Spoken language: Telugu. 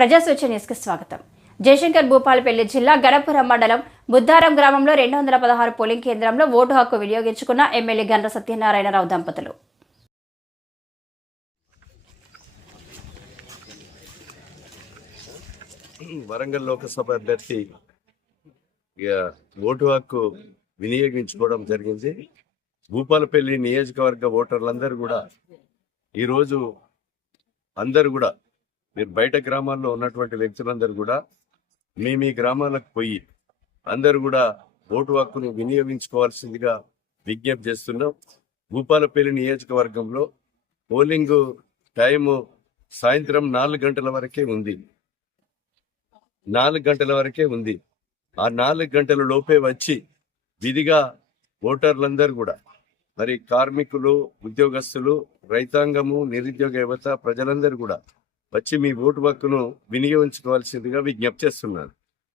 ప్రజాస్వేచ్ఛ న్యూస్కి స్వాగతం. జయశంకర్ భూపాలపల్లి జిల్లా గణపురం మండలం బుద్దారం గ్రామంలో రెండు వందల పదహారు పోలింగ్ కేంద్రంలో ఓటు హక్కు వినియోగించుకున్న ఎమ్మెల్యే గండ్ర సత్యనారాయణరావు దంపతులు. వరంగల్ లోకసభ అభ్యర్థి ఓటు హక్కు వినియోగించుకోవడం జరిగింది. భూపాలపల్లి నియోజకవర్గ ఓటర్లందరూ కూడా ఈరోజు అందరూ కూడా మీరు బయట గ్రామాల్లో ఉన్నటువంటి వ్యక్తులందరూ కూడా మీ మీ గ్రామాలకు పోయి అందరూ కూడా ఓటు హక్కును వినియోగించుకోవాల్సిందిగా విజ్ఞప్తి చేస్తున్నాం భూపాలపల్లి నియోజకవర్గంలో పోలింగ్ టైము సాయంత్రం నాలుగు గంటల వరకే ఉంది. నాలుగు గంటల వరకే ఉంది. ఆ నాలుగు గంటల లోపే వచ్చి విధిగా ఓటర్లందరూ కూడా మరి కార్మికులు ఉద్యోగస్తులు రైతాంగము నిరుద్యోగ యువత ప్రజలందరూ కూడా వచ్చి మీ ఓటు హక్కును వినియోగించుకోవాల్సిందిగా విజ్ఞప్తి చేస్తున్నారు